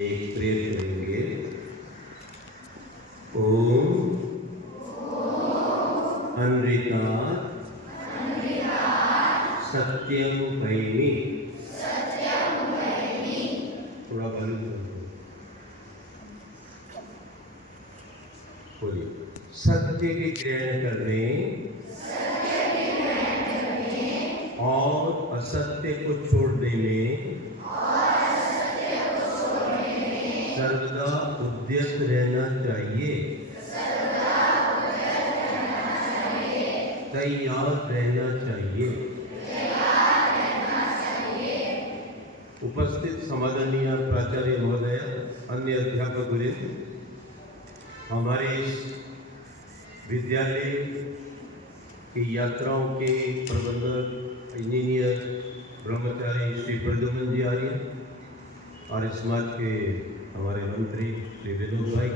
एक प्रेयर करेंगे। ओम अनृता सत्यम भैमी। थोड़ा बंद करो। बोलिए। सत्य की ग्रहण करने और असत्य को छोड़ने में सर्वदा उद्यत रहना चाहिए, तैयार रहना चाहिए। उपस्थित समादरणीय प्राचार्य महोदय, अन्य अध्यापक वृंद, हमारे इस विद्यालय की यात्राओं के प्रबंधक इंजीनियर ब्रह्मचारी श्री प्रद्युम्न जी आर्य और इस समाज के हमारे मंत्री श्री विनोद भाई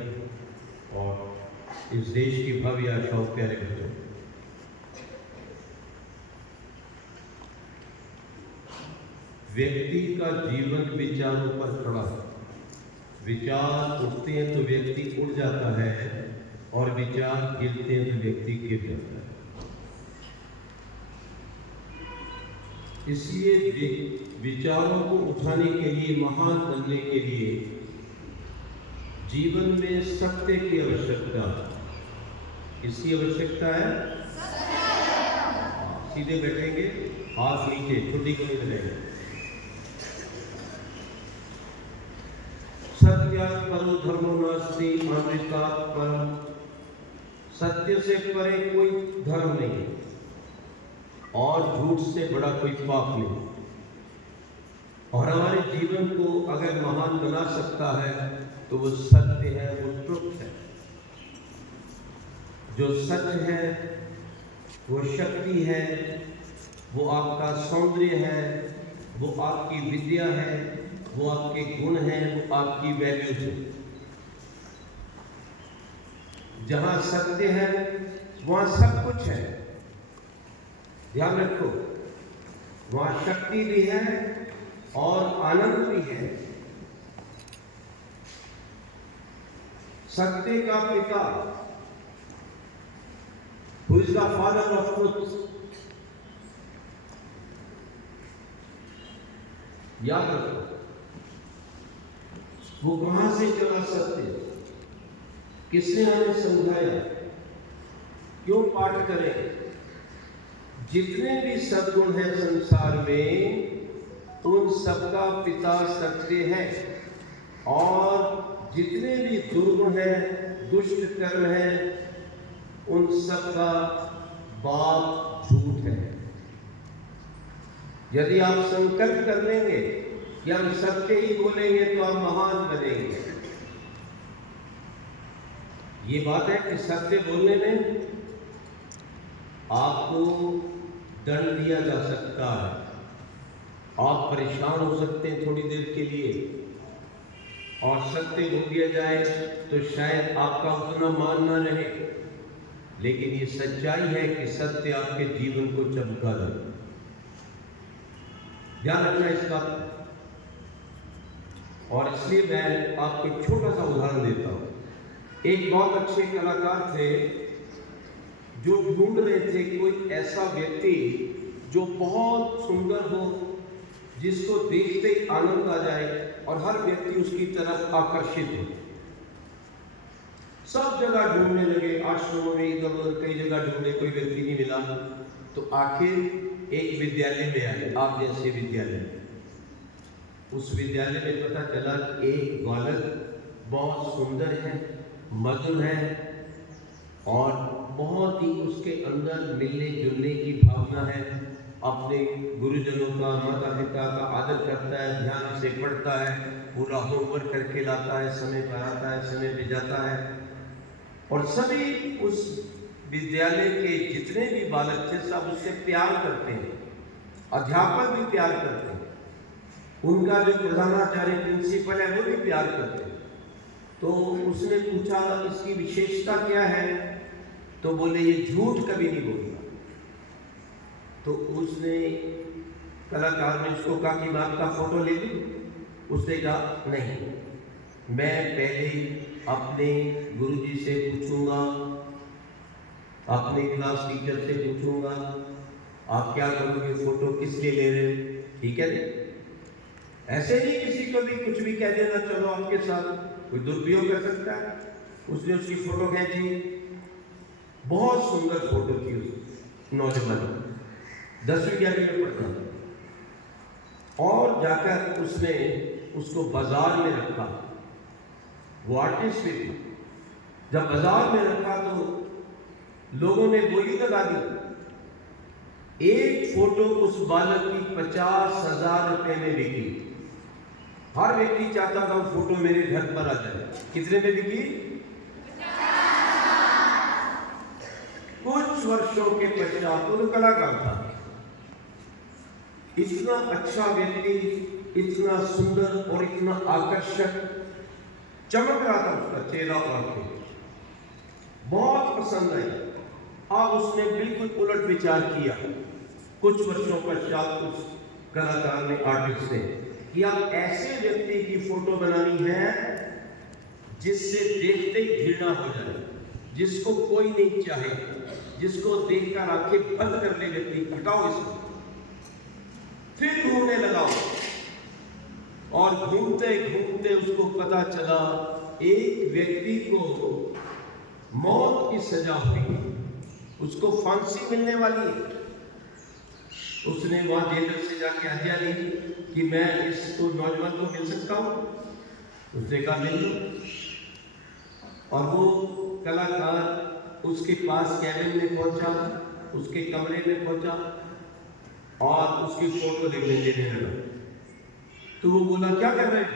और इस देश की भव्य आशाओं प्यारे बच्चों, व्यक्ति का जीवन विचारों पर खड़ा है। विचार उठते हैं तो व्यक्ति उड़ जाता है और विचार गिरते हैं तो व्यक्ति गिर जाता है। इसलिए विचारों को उठाने के लिए, महान बनने के लिए जीवन में सत्य की आवश्यकता। किसकी आवश्यकता है? सीधे बैठेंगे, हाथ नीचे, छुट्टी को नहीं लगाएंगे। सत्य परो धर्मो नास्ति अमृता परम। सत्य से परे कोई धर्म नहीं और झूठ से बड़ा कोई पाप नहीं। और हमारे जीवन को अगर महान बना सकता है तो वो सत्य है, वो ट्रुथ है। जो सच है वो शक्ति है, वो आपका सौंदर्य है, वो आपकी विद्या है, वो आपके गुण हैं, वो आपकी वैल्यूज है। जहां सत्य है वहां सब कुछ है। ध्यान रखो, वहां शक्ति भी है और आनंद भी है। सत्य का पिता, who is the father of truth, याद रखो। वो कहां से चला सत्य? किसने हमें समझाया? क्यों पाठ करें? जितने भी सद्गुण हैं संसार में, उन सबका पिता सत्य है। और जितने भी दुर्गुण हैं, दुष्ट कर्म हैं, उन सबका बाप झूठ है। यदि आप संकल्प कर लेंगे कि हम सत्य ही बोलेंगे तो आप महान बनेंगे। ये बात है कि सत्य बोलने में आपको दंड दिया जा सकता है, आप परेशान हो सकते हैं थोड़ी देर के लिए, और सत्य बोल दिया जाए तो शायद आपका उतना मान न रहे। लेकिन ये सच्चाई है कि सत्य आपके जीवन को चमका दे। ध्यान रखना इसका। और इसलिए मैं आपको एक छोटा सा उदाहरण देता हूं। एक बहुत अच्छे कलाकार थे जो ढूंढ रहे थे कोई ऐसा व्यक्ति जो बहुत सुंदर हो, जिसको देखते ही आनंद आ जाए और हर व्यक्ति उसकी तरफ आकर्षित हो। सब जगह ढूंढने लगे, आश्रमों में, इधर उधर कई जगह ढूंढे, कोई व्यक्ति नहीं मिला। तो आखिर एक विद्यालय में आए, आप जैसे विद्यालय। उस विद्यालय में पता चला कि एक बालक बहुत सुंदर है, मधुर है और बहुत ही उसके अंदर मिलने जुलने की भावना है। अपने गुरुजनों का, माता पिता का आदर करता है, ध्यान से पढ़ता है, पूरा होमवर्क करके लाता है, समय पर आता है, समय पे जाता है। और सभी उस विद्यालय के जितने भी बालक थे सब उससे प्यार करते हैं, अध्यापक भी प्यार करते हैं, उनका जो प्रधानाचार्य प्रिंसिपल है वो भी प्यार करते हैं। तो उसने पूछा इसकी विशेषता क्या है? तो बोले ये झूठ कभी नहीं बोलता। तो उसने, कलाकार ने उसको कहा कि मैं आपका फोटो ले लूं? उसने कहा नहीं, मैं पहले अपने गुरुजी से पूछूंगा, अपने क्लास टीचर से पूछूंगा, आप क्या करोगे, फोटो किस लिए ले रहे हो, ठीक है। ऐसे नहीं किसी को भी कुछ भी कह देना, चलो आपके साथ कोई दुरुपयोग कर सकता है। उसने उसकी फोटो खींची, बहुत सुंदर फोटो थी उस नौजवान, 10वीं 11वीं में पढ़ता था, और जाकर उसने उसको बाजार में रखा। वो आर्टिस्ट भी था। जब बाजार में रखा तो लोगों ने बोली लगा दी, एक फोटो उस बालक की 50,000 रुपए में बिकी। हर व्यक्ति चाहता था वो फोटो मेरे घर पर आ जाए। कितने में बिकी? कुछ वर्षों के पश्चात वो कलाकार था, इतना अच्छा व्यक्ति, इतना सुंदर और इतना आकर्षक, चमक रहा था उसका चेहरा और आंखें, बहुत पसंद आई। अब उसने बिल्कुल उलट विचार किया कुछ वर्षों पश्चात उस कलाकार ने, आर्टिस्ट ने, कि अब ऐसे व्यक्ति की फोटो बनानी है जिससे देखते ही घृणा हो जाए, जिसको कोई नहीं चाहे, जिसको देखकर आंखें बंद कर ले व्यक्ति, हटाओ इसको। फिर ढूंढने लगा और घूमते घूमते उसको पता चला एक व्यक्ति को मौत की सजा हुई, उसको फांसी मिलने वाली है। उसने वहां जेलर से जाके आज्ञा ली कि मैं इसको नौजवान को मिल सकता हूं। उसने कहा मिल लो। और वो कलाकार उसके पास कैबिन में पहुंचा, उसके कमरे में पहुंचा और उसकी फोटो लेने लगा। तो वो बोला क्या कर रहे हो?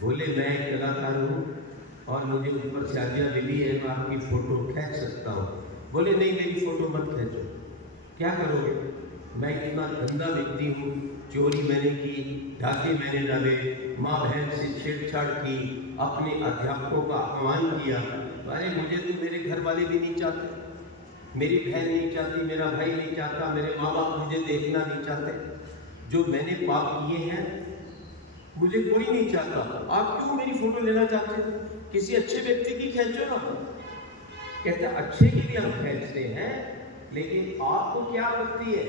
बोले मैं एक कलाकार हूँ और मुझे ऊपर से आज्ञा मिली है, मैं आपकी फोटो खींच सकता हूँ। बोले नहीं, मेरी फोटो मत खींचो। क्या करोगे? मैं इतना गंदा व्यक्ति हूँ, चोरी मैंने की, डाके मैंने डाले, माँ बहन से छेड़छाड़ की, अपने अध्यापकों का अपमान किया। अरे मुझे तो मेरे घर वाले भी नहीं चाहते, मेरी बहन नहीं चाहती, मेरा भाई नहीं चाहता, मेरे माँ बाप मुझे देखना नहीं चाहते। जो मैंने पाप किए हैं मुझे कोई नहीं चाहता। आप क्यों मेरी फोटो लेना चाहते हो? किसी अच्छे व्यक्ति की खींचो ना। कहते अच्छे की भी हम खींचते हैं, लेकिन आपको क्या आपत्ति है?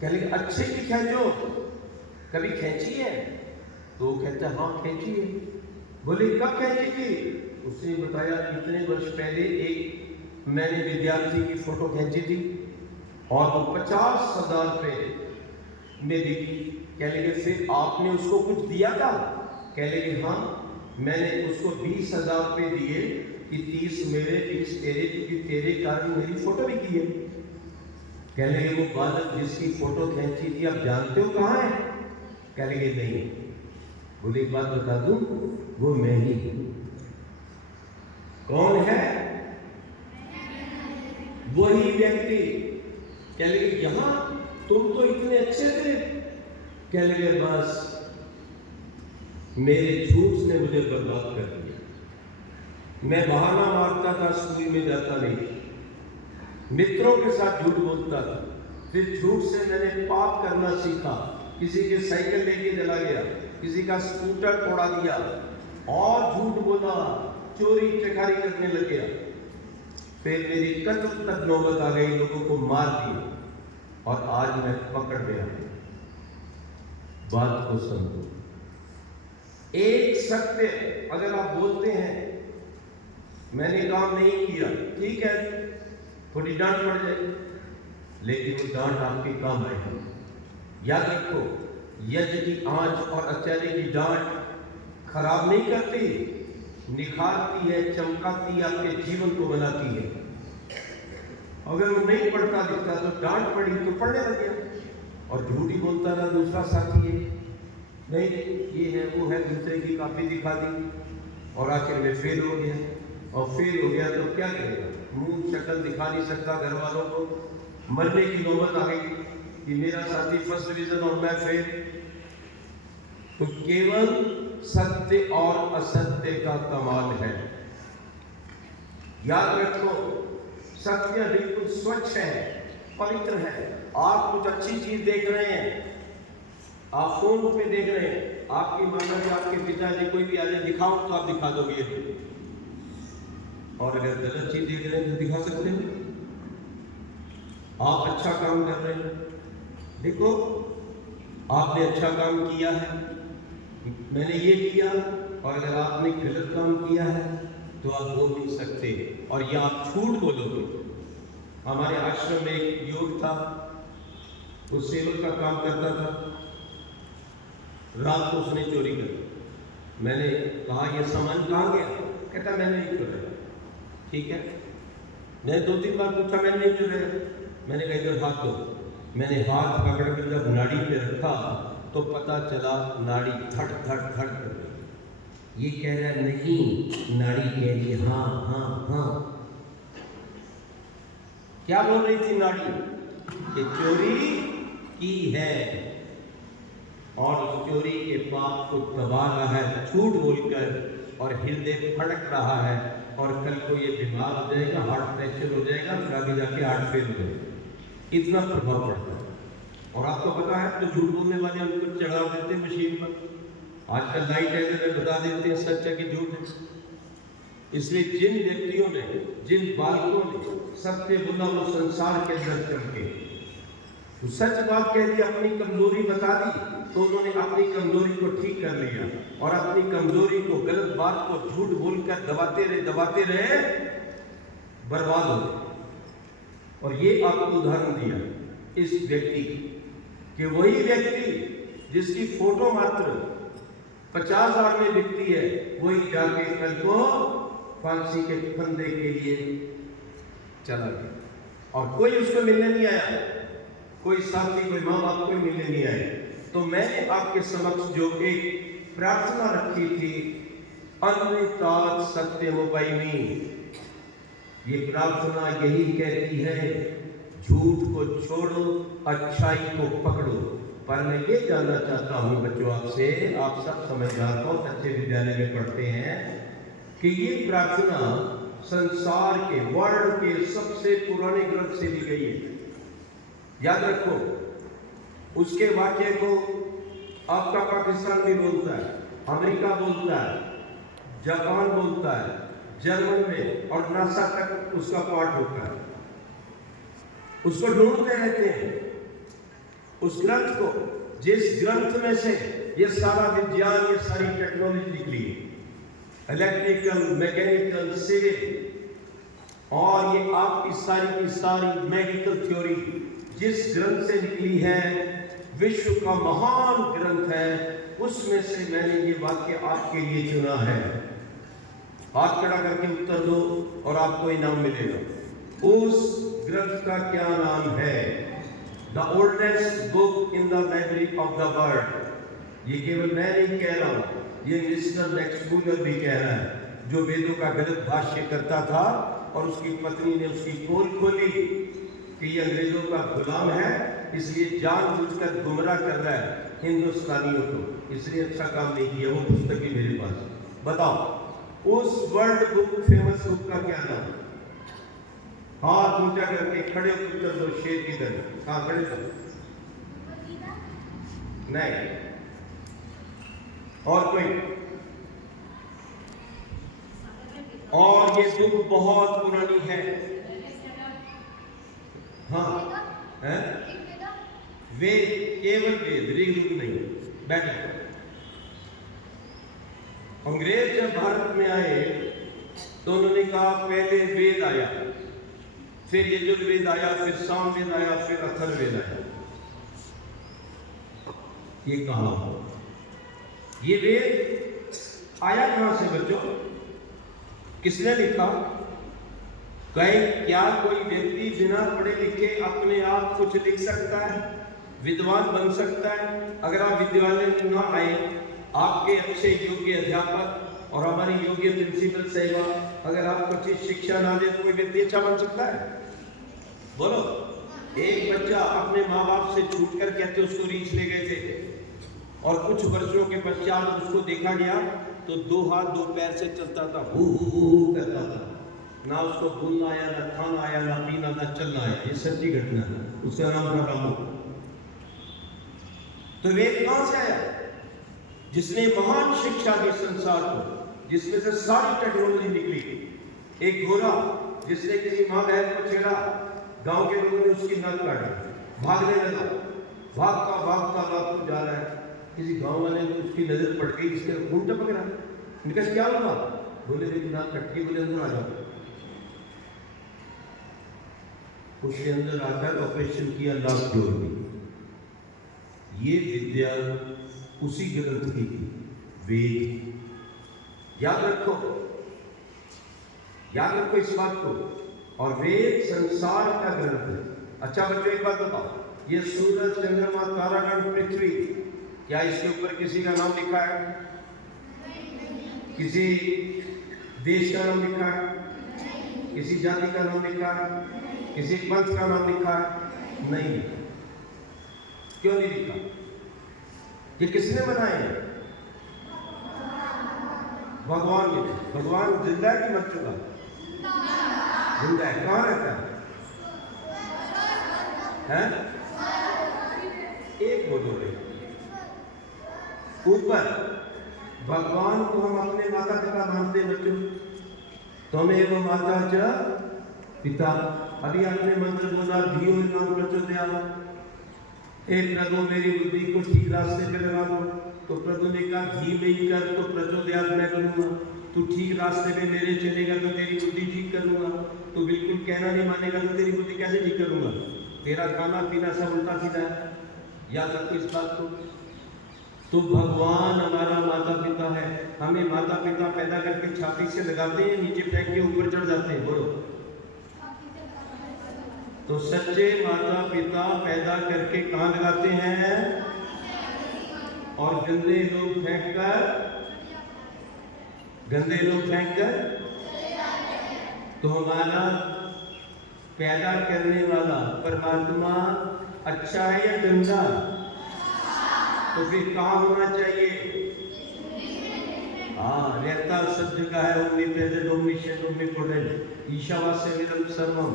कहले अच्छे की खींचो, कभी खींची है? तो कहता हाँ खींची है। बोले कब खींची थी? उसने बताया इतने वर्ष पहले एक मैंने विद्यार्थी की फोटो खींची थी और वो 50,000 रुपये में बिकी। कह लगे फिर आपने उसको कुछ दिया था? कह लगे हाँ, मैंने उसको 20,000 रुपये दिए कि 30 मेरे 30 तेरे, क्योंकि तेरे कारण मेरी फोटो भी की है। कह लगे वो बालक जिसकी फोटो खींची थी आप जानते हो कहाँ है? कह लगे नहीं। बोले एक बात बता दूं, वो मैं ही हूं। कौन है? वही व्यक्ति। कह लगे यहां तुम तो इतने अच्छे थे। कह लगे बस मेरे झूठ ने मुझे बर्बाद कर दिया। मैं बहाना मारता था, स्कूल में जाता नहीं, मित्रों के साथ झूठ बोलता था, फिर झूठ से मैंने पाप करना सीखा। किसी के साइकिल लेके चला गया, किसी का स्कूटर तोड़ा दिया और झूठ बोला, चोरी चकारी करने लग गया। फिर मेरी कत्ल तक नौबत आ गई, लोगों को मार दिया और आज मैं पकड़ गया। बात को समझो, एक सत्य अगर आप बोलते हैं मैंने काम नहीं किया, ठीक है, थोड़ी डांट पड़ जाएगी, लेकिन वो डांट आपके काम आएगी। याद रखो, यज्ञ की आंच और आचार्य की डांट खराब नहीं करती, निखारती है, चमकाती, आपके जीवन को बनाती है। अगर वो नहीं पढ़ता दिखता तो डांट पड़ी तो पढ़ने लग गया और झूठ ही बोलता रहा। दूसरा साथी है नहीं, ये है वो है, दूसरे की कॉपी दिखा दी और आखिर में फेल हो गया। और फेल हो गया तो क्या करेगा? मुंह शक्ल दिखा नहीं सकता घर वालों को। मरने की नौबत आ गई कि मेरा साथी फर्स्ट डिवीजन और मैं फेल। तो केवल सत्य और असत्य का कमाल है। याद रखो, सत्य बिल्कुल स्वच्छ है, पवित्र है। आप कुछ अच्छी चीज देख रहे हैं, आप फोन पे देख रहे हैं, आपकी माता जी, आपके पिताजी, कोई भी आ जाए, दिखाओ तो आप दिखा दोगे। और अगर गलत चीज देख रहे हैं तो दिखा सकते हो। आप अच्छा काम कर रहे हैं, देखो आपने अच्छा काम किया है, मैंने ये किया। और अगर आपने गलत काम किया है तो आप बोल नहीं सकते, और या आप झूठ बोलोगे। हमारे आश्रम में एक युवक था, वो सेवक का काम करता था। रात को उसने चोरी कर। मैंने कहा ये सामान कहाँ गया? कहता मैंने नहीं चुराया। ठीक है, मैंने 2-3 बार पूछा, मैंने नहीं चुराया। मैंने कहा इधर हाथ दो। मैंने हाथ पकड़ कर जब नाड़ी पे रखा तो पता चला नाड़ी धड़ धड़ धड़ कर रही। ये कह रहा है नहीं, नाड़ी कह रही है हाँ हाँ हाँ। क्या बोल रही थी नाड़ी? कि चोरी की है, और उस चोरी के पाप को दबा रहा है झूठ बोलकर, और हृदय फड़क रहा है, और कल को ये बीमार हो जाएगा, हार्ट फ्रैक्चर हो जाएगा, फिर आगे जाके हार्ट फेल हो जाएगा। इतना प्रभाव पड़ता है। और आपको पता है तो झूठ बोलने वाले उनको चढ़ा देते हैं मशीन पर। आजकल लाइट है तो बता देते हैं सच है कि झूठ है। इसलिए जिन व्यक्तियों ने, जिन बालकों ने सत्य बोला वो संसार के अंदर चमके, तो सच बात कह दी, अपनी कमजोरी बता दी, तो उन्होंने अपनी कमजोरी को ठीक कर लिया, और अपनी कमजोरी को, गलत बात को झूठ बोलकर दबाते रहे, बर्बाद हो गए। और ये आपको उदाहरण दिया इस व्यक्ति कि वही व्यक्ति जिसकी फोटो मात्र 50,000 में बिकती है, वही जाके कल को फांसी के फंदे के लिए चला गया, और कोई उसको मिलने नहीं आया, कोई साथी, कोई माँ बाप कोई मिलने नहीं आए। तो मैंने आपके समक्ष जो एक प्रार्थना रखी थी, अन्यतात सत्यमुपैमि, ये प्रार्थना यही कहती है झूठ को छोड़ो, अच्छाई को पकड़ो। पर मैं ये जानना चाहता हूँ बच्चों आपसे, आप सब समझदार बहुत अच्छे विद्यालय में पढ़ते हैं, कि ये प्रार्थना संसार के, वर्ल्ड के सबसे पुराने ग्रंथ से ली गई है। याद रखो, उसके वाक्य को आपका पाकिस्तान भी बोलता है, अमेरिका बोलता है, जापान बोलता है, जर्मन में, और नासा तक उसका पाठ होता है। उसको ढूंढते रहते हैं उस ग्रंथ को, जिस ग्रंथ में से ये सारा विज्ञान, ये सारी टेक्नोलॉजी निकली है, इलेक्ट्रिकल, मैकेनिकल, सिविल, और ये आपकी सारी की सारी मेडिकल थ्योरी जिस ग्रंथ से निकली है, विश्व का महान ग्रंथ है, उसमें से मैंने ये वाक्य आपके लिए चुना है। हाथ खड़ा करके उत्तर दो और आपको इनाम मिलेगा। उस ग्रंथ का क्या नाम है? The oldest book in the library of the world. ये केवल मैं नहीं कह रहा हूँ, ये मिस्टर मैक्समूलर भी कह रहा है, जो वेदों का गलत भाष्य करता था, और उसकी पत्नी ने उसकी पोल खोली कि ये अंग्रेजों का गुलाम है, इसलिए जानबूझकर गुमराह कर रहा है हिंदुस्तानियों को, इसलिए अच्छा काम नहीं किया। वो पुस्तक ही मेरे पास। बताओ उस वर्ल्ड बुक, फेमस बुक का क्या नाम? हाथ ऊंचा करके खड़े उत्तर दो, शेर की तरह। हाँ खड़े दो। नहीं, और कोई? और ये बुक बहुत पुरानी है। हाँ है? वेद, केवल वेद, ऋग्वेद नहीं। बैठो। अंग्रेज जब भारत में आए तो उन्होंने कहा पहले वेद आया, फिर यजुर्वेद आया, फिर सामवेद आया, फिर अथर्ववेद आया। ये कहा, ये वेद आया कहां से बच्चों? किसने लिखा? क्या कोई व्यक्ति बिना पढ़े लिखे अपने आप कुछ लिख सकता है, विद्वान बन सकता है? अगर आप विद्यालय में ना आए, आपके अच्छे योग्य अध्यापक और हमारी योग्य प्रिंसिपल साहिबा अगर आपको अच्छी शिक्षा ना दे, तो कोई व्यक्ति अच्छा बन सकता है? बोलो। एक बच्चा अपने माँ बाप से छूट कर कहते उसको रीछ ले गए थे, और कुछ वर्षों के पश्चात उसको देखा गया तो 2 हाथ 2 पैर से चलता था, हु करता था। ना उसको बोलना आया, ना खाना आया, ना पीना, ना चलना आया। ये सच्ची घटना है। उसका नाम था रामू। तो वेद कहां से आया? जिसने महान शिक्षा दी संसार को, जिसमें से सारी टेक्नोलॉजी निकली। एक घोड़ा जिसने किसी माँ बहन को छेड़ा, गांव के लोगों ने उसकी नाक काटी, भागने लगा, भागता भागता भागता जा रहा है। किसी गांव वाले को उसकी नजर पड़ गई, इसके खून टपक रहा है। निकल क्या हुआ? बोले मेरी नाक कट गई, बोले अंदर आ जाओ। उसके अंदर आकर ऑपरेशन किया, नाक जोड़ दी। ये विद्या उसी ग्रंथ की वेद। याद रखो इस बात को। और वेद संसार का ग्रंथ है। अच्छा बच्चों एक बात बताओ, ये सूरज, चंद्रमा, तारागण, पृथ्वी, क्या इसके ऊपर किसी का नाम लिखा है? किसी देश का नाम लिखा है? किसी जाति का नाम लिखा है? किसी पंथ का नाम लिखा है? नहीं। क्यों नहीं लिखा? ये किसने बनाए हैं? भगवान ने। भगवान जिंदा है कि मर चुका? जिंदा है। कहाँ रहता है? एक बोलो रे। ऊपर। भगवान को हम अपने माता पिता मानते हैं बच्चों। त्वमेव माता च पिता। अभी आपने मंत्र बोला, धियो यो न प्रचोदयात्। हे प्रभु मेरी बुद्धि को ठीक रास्ते पे लगा दो। तो प्रभु ने कहा घी में ही कर, तो प्रचोदयात् मैं करूंगा। तू ठीक रास्ते में मेरे चलेगा तो तेरी बुद्धि ठीक करूंगा। तू बिल्कुल कहना नहीं मानेगा तो तेरी बुद्धि कैसे ठीक करूंगा? तेरा खाना पीना सब उल्टा सीधा है। याद रखो इस बात को। तो भगवान हमारा माता पिता है। हमें माता पिता पैदा करके छाती से लगाते हैं, नीचे फेंक के ऊपर चढ़ जाते हैं। बोलो। तो सच्चे माता पिता पैदा करके कहाँ लगाते हैं? और गंदे लोग फेंक कर तो हमारा पैदा करने वाला परमात्मा अच्छा है या गंदा? तो फिर कहाँ होना चाहिए? रहता सब जगह है, ओमनीप्रेजेंट, ओमनीशिएंट, ओमनीपोटेंट, ईशावास्यमिदं सर्वम।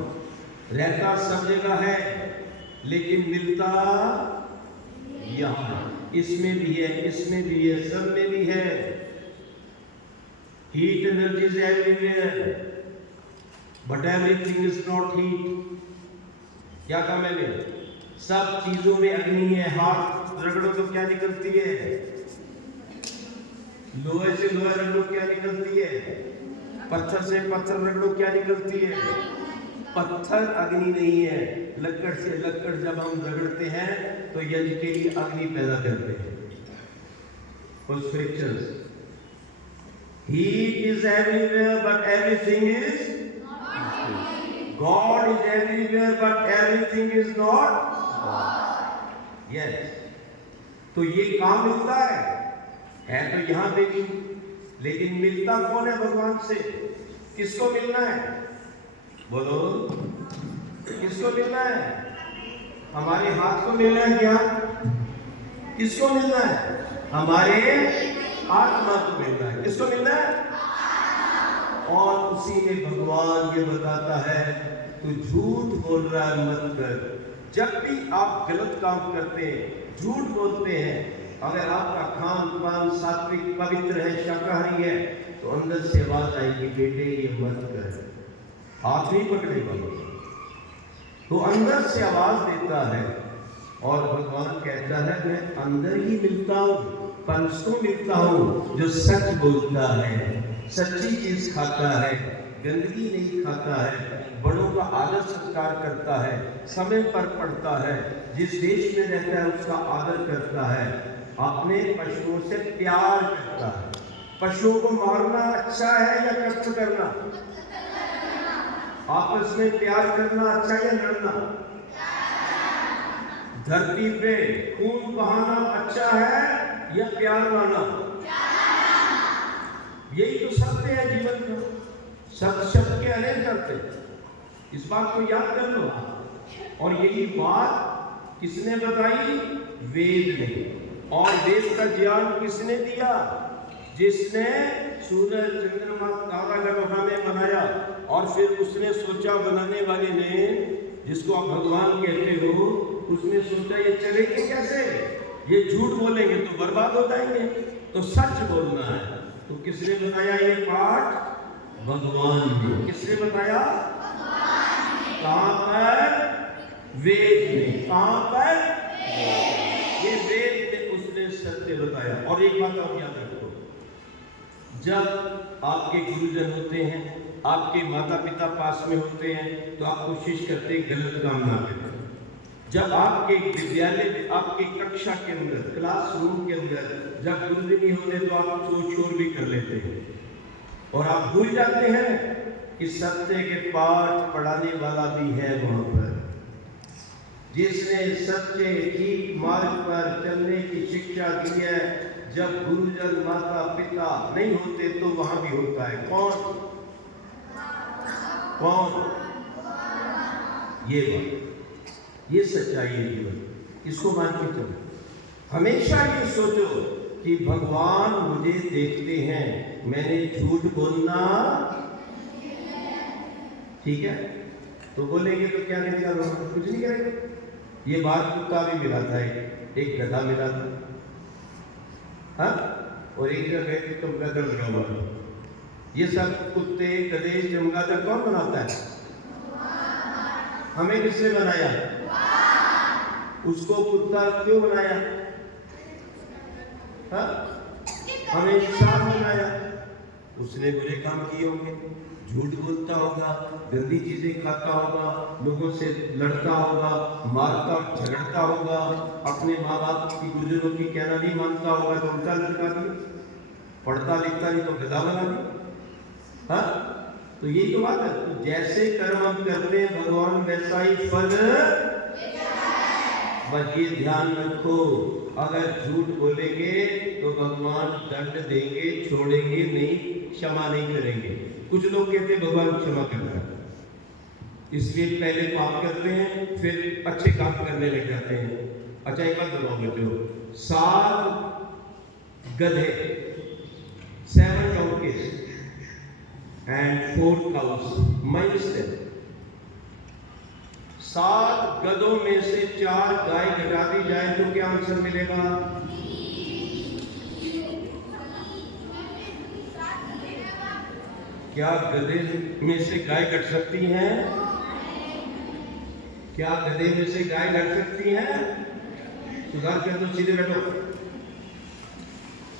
रहता सब जगह है, लेकिन मिलता यहाँ, इसमें भी है, इसमें भी है, सब में भी है। Heat energy is everywhere, but everything is not heat. क्या कहा मैंने? सब चीजों में अग्नि है। हाथ रगड़ो तो क्या निकलती है? लोहे से लोहा रगड़ो क्या निकलती है? पत्थर से पत्थर रगड़ो क्या निकलती है? पत्थर अग्नि नहीं है। लकड़ से लकड़ जब हम रगड़ते हैं तो यज्ञ के लिए अग्नि पैदा करते हैं। कुछ frictions. Heat is everywhere, but everything is not heat. God is everywhere, but everything is not God. Yes. तो ये कहाँ मिलता है तो यहाँ पे भी, लेकिन मिलता कौन है भगवान से? किसको मिलना है? बोलो, किसको मिलना है? हमारे हाथ को मिलना है क्या? किसको मिलना है? हमारे आत्मा को मिलना है। किसको मिलना है? और उसी में भगवान ये बताता है तू झूठ बोल रहा है मत कर। जब भी आप गलत काम करते हैं, झूठ बोलते हैं, अगर आपका खान पान सात्विक पवित्र है, शाकाहारी है, तो अंदर से आवाज आएगी बेटे ये मत कर। हाथ नहीं पकड़ेगा तो अंदर से आवाज देता है। और भगवान कहता है मैं अंदर ही मिलता हूँ, पंच को मिलता हूँ जो सच बोलता है, सच्ची चीज खाता है, गंदगी नहीं खाता है, बड़ों का आदर सत्कार करता है, समय पर पढ़ता है, जिस देश में रहता है उसका आदर करता है, अपने पशुओं से प्यार करता है। पशुओं को मारना अच्छा है या कष्ट करना? आपस में प्यार करना अच्छा या लड़ना? धरती पे खून बहाना अच्छा है या प्यार लाना? यही तो सत्य है जीवन का। सत्य शब्द के अनेक करते, इस बात को याद कर लो। और यही बात किसने बताई? वेद ने। और वेद का ज्ञान किसने दिया? जिसने सूरज चंद्रमा तारागण हमें बनाया। और फिर उसने सोचा, बनाने वाले ने, जिसको आप भगवान कहते हो, उसने सोचा ये चलेंगे कैसे? ये झूठ बोलेंगे तो बर्बाद हो जाएंगे। तो सच बोलना है। तो किसने बताया ये पाठ? भगवान ने। किसने बताया? कहां पर? वेद में। कहां पर? ये वेद में उसने सत्य बताया। और एक बात और याद रखो, जब आपके गुरुजन होते हैं, आपके माता पिता पास में होते हैं, तो आप कोशिश करते हैं गलत काम ना करें। जब आपके विद्यालय में, आपके कक्षा के अंदर, क्लासरूम के अंदर जब गुरुजी नहीं होते तो आप चोर भी कर लेते हैं और आप भूल जाते हैं कि सत्य के पाठ पढ़ाने वाला भी है वहां पर, जिसने सच्चे ठीक मार्ग पर चलने की शिक्षा दी है। जब गुरुजन माता पिता नहीं होते तो वहां भी होता है। कौन? ये बात, ये सच्चाई है जीवन, इसको मान के चलो। हमेशा ये सोचो कि भगवान मुझे देखते हैं, मैंने झूठ बोलना, ठीक है? तो बोलेंगे तो क्या करेगा भगवान? कुछ नहीं करेगा। ये बात कुत्ता भी मिला था, एक गधा मिला था, हाँ, और एक जगह चमगादड़ लगा हुआ। ये सब कुत्ते गधे चमगादड़ कौन बनाता है? हमें किसने बनाया? उसको कुत्ता क्यों बनाया? हाँ, हमें इंसान बनाया। उसने बुरे काम किए होंगे, झूठ बोलता होगा, गंदी चीजें खाता होगा, लोगों से लड़ता होगा, मारता झगड़ता होगा, अपने माँ बाप की गुरुजनों की कहना नहीं मानता होगा तो उल्टा लटका दिया, पढ़ता लिखता नहीं तो गधा बना दिया। हाँ, तो यही तो बात है। तो जैसे कर्म हम करते हैं भगवान वैसा ही फल। बस ये ध्यान रखो, अगर झूठ बोलेंगे तो भगवान दंड देंगे, छोड़ेंगे नहीं, क्षमा नहीं करेंगे। कुछ लोग कहते हैं भगवान क्षमा करता है, इसलिए पहले पाप करते हैं फिर अच्छे काम करने लग जाते हैं। अच्छा एक बात बताओ बच्चों, 7 गधे, 7 donkeys and 4 cows, minus them। 7 गधों में से 4 गाय घटा दी जाए तो क्या आंसर मिलेगा? क्या गधे में से गाय घट सकती हैं? क्या गधे में से गाय घट सकती हैं? सुधार कर दो, सीधे बैठो।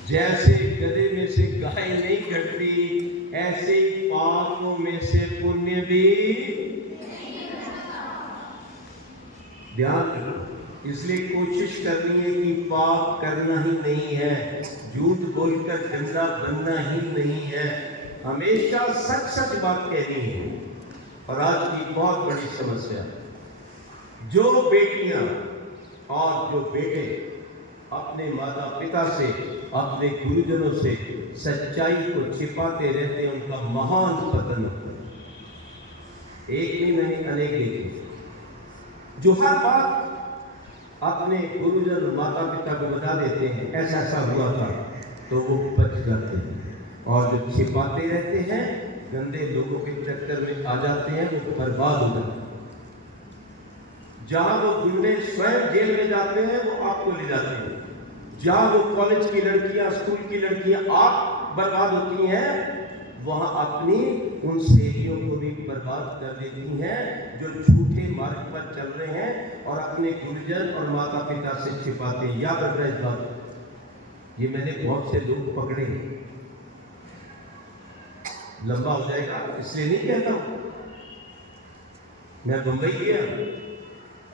जैसे गधे में से गाय नहीं घटती, ऐसे ही पापों में से पुण्य भी। ध्यान रखो, इसलिए कोशिश करनी है कि पाप करना ही नहीं है, झूठ बोलकर गंदा बनना ही नहीं है, हमेशा सच सच बात कहनी है। और आज की बहुत बड़ी समस्या, जो बेटियां और जो बेटे अपने माता पिता से, अपने गुरुजनों से सच्चाई को छिपाते रहते हैं, उनका महान पतन होता है। एक नहीं अनेक देखे जो हर बात अपने गुरुजन माता पिता को बता देते हैं ऐसा ऐसा हुआ था, तो वो बच जाते हैं। और जो छिपाते रहते हैं, गंदे लोगों के चक्कर में आ जाते हैं, वो बर्बाद हो जाते हैं। जहां वो गुंडे स्वयं जेल में जाते हैं, वो आपको ले जाते हैं। जहां वो कॉलेज की लड़कियां, स्कूल की लड़कियां आप बर्बाद होती हैं, वहां अपनी उन सहेलियों को भी बर्बाद कर देती हैं जो झूठे मार्ग पर चल रहे हैं और अपने गुरुजन और माता पिता से छिपाते हैं। याद रखना इस बात, ये मैंने बहुत से लोग पकड़े, लंबा हो जाएगा इसलिए नहीं कहता हूं। मैं मुंबई गया,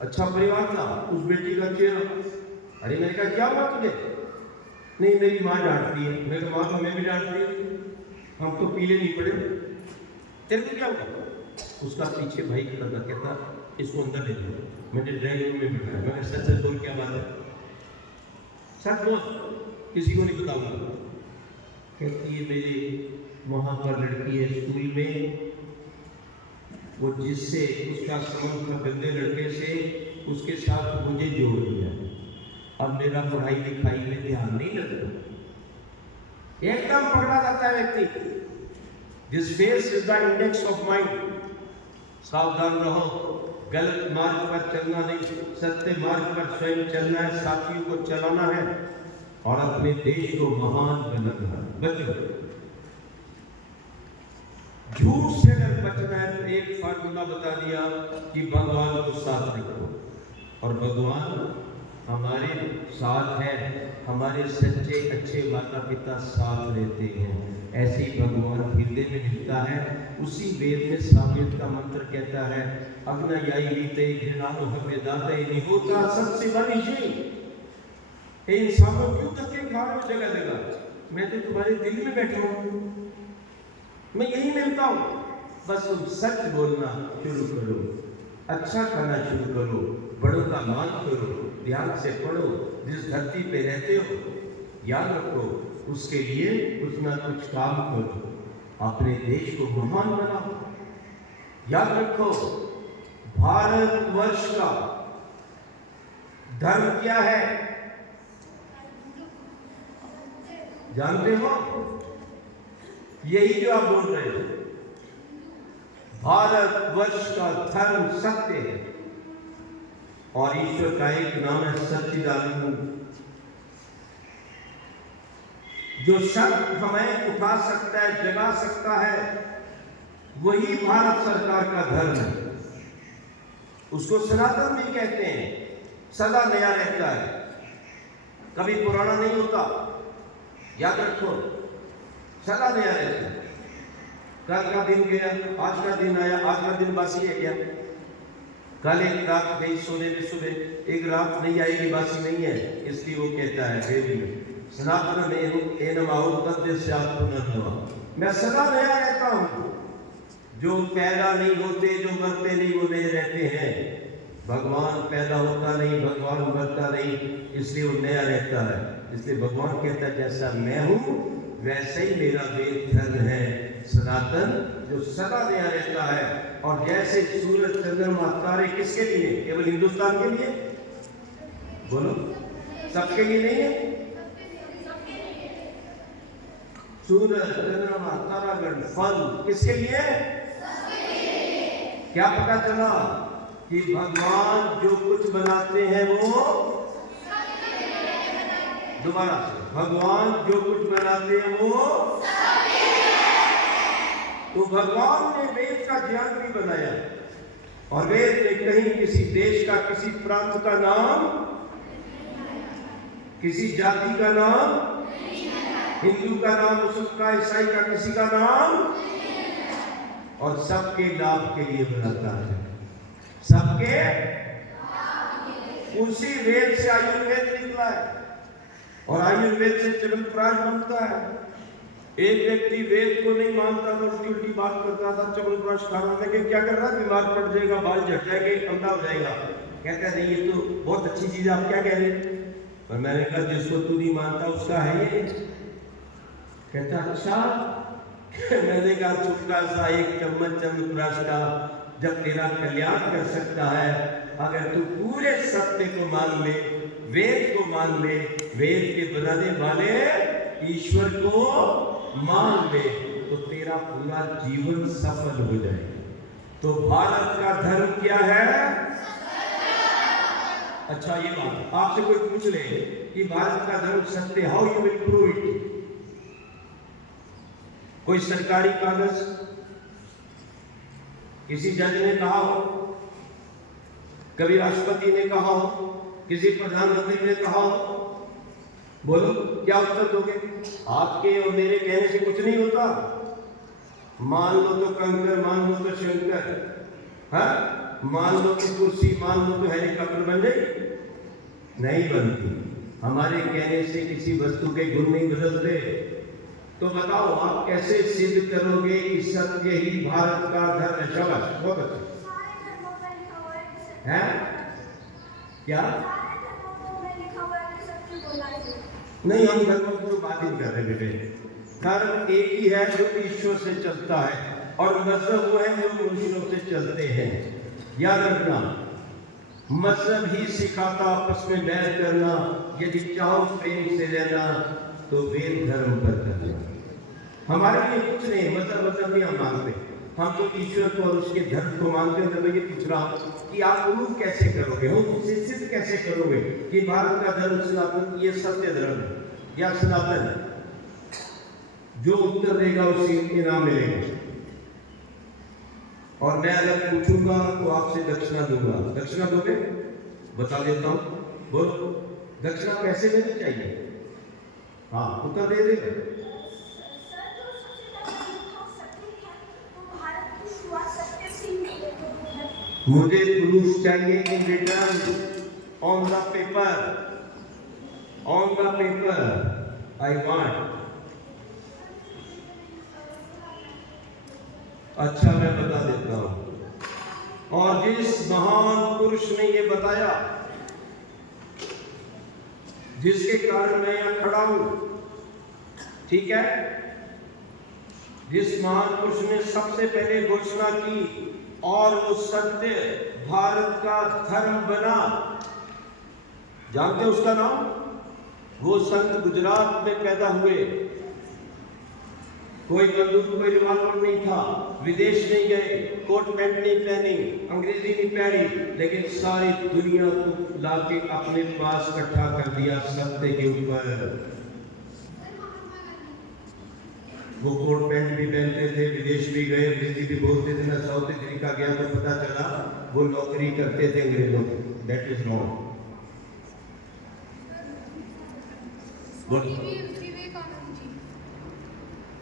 अच्छा परिवार था, उस बेटी का चेहरा, अरे मैंने कहा क्या हुआ तुझे? नहीं मेरी माँ डांटती है। मैं कहा माँ तो हमें भी डांटती है, हम तो पीले नहीं पड़े, तेरे को क्या हुआ? उसका पीछे भाई खड़ा था, कहता इसको अंदर ले लो। मैंने ड्राइंग रूम में बिठाया, मैंने सच सच बोल क्या बात है? सच बोल, किसी को नहीं बताऊंगा। कहती है मेरी वहाँ पर लड़की है स्कूल में, वो जिससे उसका संबंध था गंदे लड़के से, उसके साथ मुझे जोड़ दिया। अब मेरा पढ़ाई लिखाई में ध्यान नहीं लगता, एकदम पकड़ा जाता है व्यक्ति। This face is the index of mind. सावधान रहो, गलत मार्ग पर चलना नहीं, सत्य मार्ग पर स्वयं चलना है, साथियों को चलाना है। और अपने देश को महान बनाना। बच्चों, झूठ से अगर बचना है तो एक फार्मूला बता दिया कि भगवान को साथ रखो, और भगवान हमारे साथ है, हमारे सच्चे अच्छे माता पिता साथ रहते हैं। ऐसे ही भगवान हृदय में मिलता है। उसी वेद में सामवेद का मंत्र कहता है, अग्नयाई वीते घृणानु हव्यदाते निहोता सबसे बनिशी। इंसानों क्यों धक्के खा रहे हो जगह जगह? मैं तो तुम्हारे दिल में बैठा हूँ, मैं यही मिलता हूँ। बस तुम सच बोलना शुरू करो, अच्छा करना शुरू करो, बड़ों का मान करो, ध्यान से पढ़ो। जिस धरती पे रहते हो याद रखो, उसके लिए कुछ ना कुछ काम करो, अपने देश को महान बनाओ। याद रखो, भारतवर्ष का धर्म क्या है जानते हो? यही जो आप बोल रहे हो, भारतवर्ष का धर्म सत्य है, और ईश्वर का एक नाम है सच्चिदानंद। जो शब्द हमें उठा सकता है, जगा सकता है, वही भारत सरकार का धर्म है। उसको सनातन भी कहते हैं। सदा नया रहता है, कभी पुराना नहीं होता। याद रखो, सदा नया रहता है। कल का दिन गया, आज का दिन आया, आज का दिन बासी है क्या? कल एक रात गई सोने में, सुबह एक रात नहीं आएगी, बासी नहीं है। इसलिए वो कहता है देवी सनातन मैं सदा नया रहता हूँ। जो पैदा नहीं होते, जो मरते नहीं, वो नए रहते हैं। भगवान पैदा होता नहीं, भगवान मरता नहीं, इसलिए वो नया रहता है। इसलिए भगवान कहता है जैसा मैं हूँ वैसे ही मेरा वेद धर्म है सनातन, जो सदा नया रहता है। और जैसे सूरज चंद्रमा तारे किसके लिए? केवल हिंदुस्तान के लिए? बोलो, सबके लिए नहीं है। सूरज चंद्रमा तारागण फल किसके लिए? क्या पता चला कि भगवान जो कुछ बनाते हैं वो, दोबारा से, भगवान जो कुछ बनाते हैं वो, तो भगवान ने वेद का ज्ञान भी बनाया, और वेद में कहीं किसी देश का, किसी प्रांत का नाम, किसी जाति का नाम, हिंदू का नाम, मुस्लिम का, ईसाई का, किसी का नाम, और सबके लाभ के लिए बनाता है। सबके, उसी वेद से आयुर्वेद निकला है, और आयुर्वेद से च्यवनप्राश बनता है। एक व्यक्ति वेद को नहीं मानता था, उसकी उल्टी बात करता था, च्यवनप्राश खाना में क्या कर रहा है, बीमार पड़ जाएगा, बाल झड़ जाएंगे, अंधा हो जाएगा। कहता नहीं, ये तो बहुत अच्छी चीज है, आप क्या कह रहे हैं? पर मैंने कहा जिसको तू नहीं मानता उसका है ये। कहता अच्छा। मैंने कहा छोटा सा एक चम्मच च्यवनप्राश का जब तेरा कल्याण कर सकता है, अगर तू पूरे सत्य को मान ले, वेद को मान ले, वेद के बनाने वाले ईश्वर को मान ले, तो तेरा पूरा जीवन सफल हो जाएगा। तो भारत का धर्म क्या है? अच्छा, ये बात आपसे कोई पूछ ले कि भारत का धर्म सत्य, how you will prove it? कोई सरकारी कागज, किसी जज ने कहा हो, कभी राष्ट्रपति ने कहा हो, किसी प्रधानमंत्री ने कहा हो, बोलो क्या उत्तर दोगे? आपके और मेरे कहने से कुछ नहीं होता। मान लो तो कंकर, मान लो तो शंकर, हाँ, मान लो तो कुर्सी, मान लो तो हेलीकॉप्टर बन जाएगी? नहीं बनती। हमारे कहने से किसी वस्तु के गुण नहीं बदलते। तो बताओ आप कैसे सिद्ध करोगे कि सत्य ही भारत का धर्म है? शाबाश, बहुत अच्छा है। क्या नहीं, हम धर्म की बात ही कर रहे बेटे। धर्म एक ही है जो ईश्वर से चलता है, और मजहब वो है जो मनुष्यों से चलते हैं। याद रखना, मजहब ही सिखाता आपस में बैर करना। यदि चाहो प्रेम से रहना तो वेद धर्म पर करना। हमारे लिए कुछ नहीं, मतलब नहीं हम मानते, हम तो ईश्वर को और उसके धर्म को मानते हैं। तो मैं ये पूछ रहा हूँ कि आप प्रूव कैसे करोगे, हो सिद्ध कैसे करोगे कि भारत का धर्म सनातन ये सत्य धर्म है? या सनातन? जो उत्तर देगा उसे इनाम मिलेगा। और मैं अगर पूछूंगा तो आपसे दक्षिणा दूंगा। दक्षिणा दोगे? बता देता हूं, बोलो दक्षिणा कैसे देनी चाहिए? हाँ, उत्तर दे देगा। मुझे प्रूफ चाहिए in return on the paper, on the paper I want. अच्छा, मैं बता देता हूं। और जिस महान पुरुष ने ये बताया, जिसके कारण मैं यहां खड़ा हूं, ठीक है, जिस महान पुरुष ने सबसे पहले घोषणा की और वो सत्य भारत का धर्म बना, जानते हैं उसका नाम? वो संत गुजरात में पैदा हुए। कोई बंदूक, कोई रिवॉल्वर नहीं था, विदेश नहीं गए, कोट पैंट नहीं पहनी, अंग्रेजी नहीं पहनी, लेकिन सारी दुनिया को लाके अपने पास इकट्ठा कर दिया सत्य के ऊपर। वो कोट पैंट भी पहनते थे, विदेश भी गए, अंग्रेजी भी बोलते थे। मैं साउथ अफ्रीका गया तो पता चला वो नौकरी करते थे अंग्रेजों की। That is not.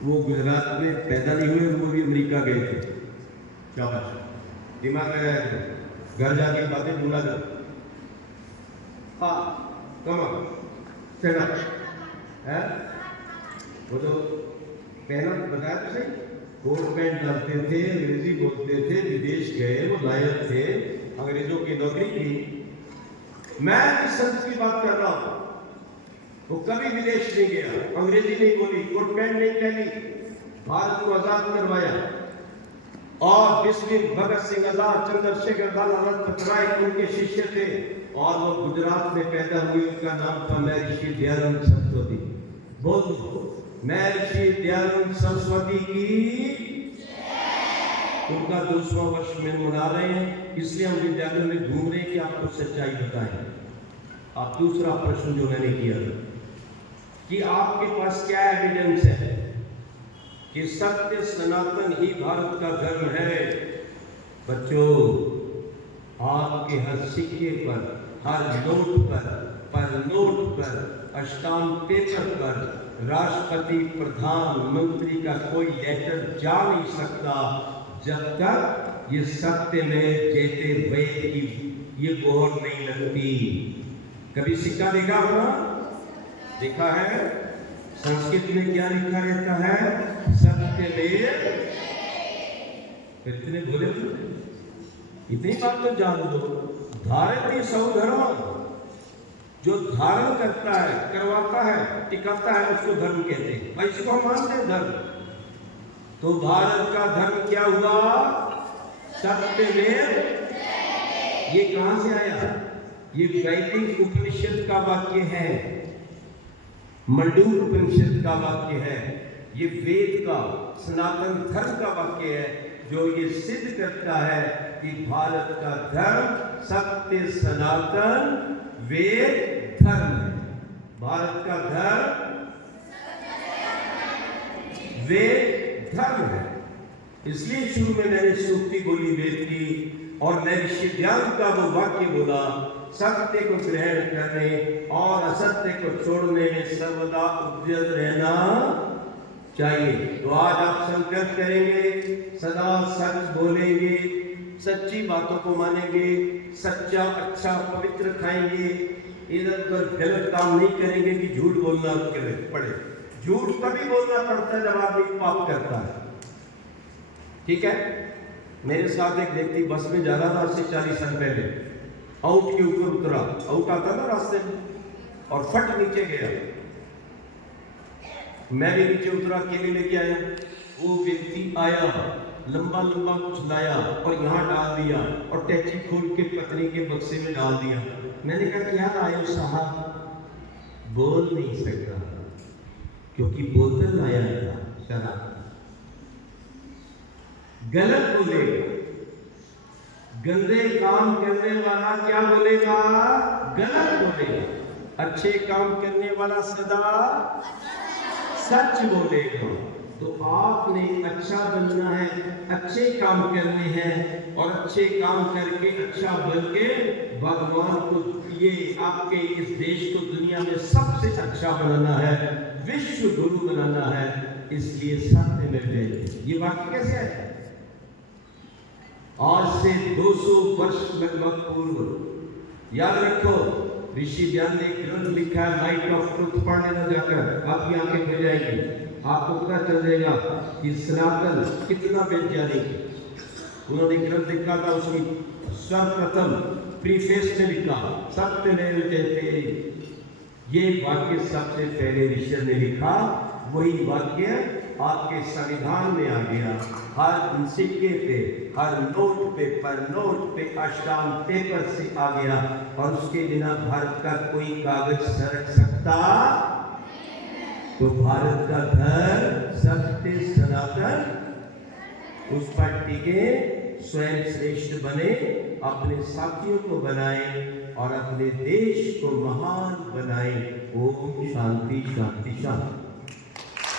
वो गुजरात में पैदा नहीं हुए, वो भी अमेरिका गए थे। क्या बात, दिमाग में आया? घर जाके बातें भूला कर। हाँ, कम है वो तो पहला बताया तो सही। कोट पैंट डालते थे, अंग्रेजी बोलते थे, विदेश गए, वो लायक थे, अंग्रेजों की नौकरी की। मैं इस संत की बात कर रहा हूं, वो कभी विदेश नहीं गया, अंग्रेजी नहीं बोली, कोट पैंट नहीं पहनी, भारत को आजाद करवाया। और जिसमें भगत सिंह आजाद, चंद्रशेखर, लाला लाजपत राय उनके शिष्य थे, और वो गुजरात में पैदा हुए। उनका नाम था महर्षि दयानंद सरस्वती। बोल, महर्षि दयानंद सरस्वती की। उनका 200वां वर्ष में मना रहे हैं, इसलिए हम विद्यालयों में घूम रहे हैं कि आपको सच्चाई बताएं। आप दूसरा प्रश्न जो मैंने किया कि आपके पास क्या एविडेंस है कि सत्य सनातन ही भारत का धर्म है? बच्चों, आपके हर सिक्के पर, हर नोट पर नोट पर, स्टाम्प पेपर पर राष्ट्रपति, प्रधानमंत्री का कोई लेटर जा नहीं सकता जब तक ये सत्य में जैसे वेद की ये मोहर नहीं लगती। कभी सिक्का देखा होगा? देखा है? संस्कृत में क्या लिखा रहता है? सत्य में। इतने भोले, इतनी बात तो जान लो। भारतीय सौधर्म जो धारण करता है, करवाता है, टिकाता है, उसको धर्म कहते हैं। भाई इसको हम मानते हैं धर्म। तो भारत का धर्म क्या हुआ? सत्य में। ये कहां से आया? ये वैदिक उपनिषद का वाक्य है, मंडूक उपनिषद का वाक्य है, ये वेद का, सनातन धर्म का वाक्य है, जो ये सिद्ध करता है कि भारत का धर्म सत्य, सनातन, वेद धर्म है। भारत का धर्म वेद धर्म है। इसलिए शुरू में मैंने सूक्ति बोली वेद की, और महर्षि दयानंद का वो वाक्य बोला, सत्य को ग्रहण करने और असत्य को छोड़ने में सर्वदा उद्यत रहना चाहिए। तो आज आप संकल्प करेंगे, सदा सच बोलेंगे, सच्ची बातों को मानेंगे, सच्चा अच्छा पवित्र खाएंगे, इधर उधर गलत काम नहीं करेंगे कि झूठ बोलना पड़े। झूठ तभी बोलना पड़ता है जब आदमी पाप करता है। ठीक है? मेरे साथ एक व्यक्ति बस में जा रहा था, आज से 40 साल पहले, आउट के ऊपर उतरा, आउट आता था रास्ते में, और फट नीचे गया। मैं भी नीचे उतरा, केले लेके आया। वो व्यक्ति आया, लंबा लंबा कुछ लाया और यहाँ डाल दिया, और टैक्सी खोल के पत्नी के बक्से में डाल दिया। मैंने कहा क्या लाए हो साहब? बोल नहीं सकता क्योंकि बोतल लाया था शराब। गलत बोलेगा, गंदे काम करने वाला क्या बोलेगा? गलत बोलेगा। अच्छे काम करने वाला सदा सच बोलेगा। तो आपने अच्छा बनना है, अच्छे काम करने हैं और अच्छे काम करके अच्छा बन के भगवान को, ये आपके इस देश को दुनिया में सबसे अच्छा बनाना है, विश्व गुरु बनाना है। इसलिए सत्य में भेजे। ये वाक्य कैसे है? आज से 200 वर्ष लगभग पूर्व, याद रखो, ऋषि ध्यान ने ग्रंथ लिखा है, लाइट ऑफ ट्रुथ, पढ़ने न जाकर आपकी आंखें खुल जाएगी, आपको पता चल जाएगा कि सनातन कितना वैज्ञानिक है। उन्होंने ग्रंथ लिखा था, उसकी सर्वप्रथम प्रीफेस में लिखा, सत्यमेव जयते। ये वाक्य सबसे पहले ऋषि ने लिखा, वही वाक्य आपके संविधान में आ गया। हर सिक्के पे, हर नोट पे, पर नोट पे अष्टांग पेपर से आ गया। और उसके बिना भारत का कोई कागज सरक सकता। तो भारत का धर्म सत्य सनातन, उस पर टिके, स्वयं श्रेष्ठ बने, अपने साथियों को बनाए और अपने देश को महान बनाए। ओम शांति शांति शांति।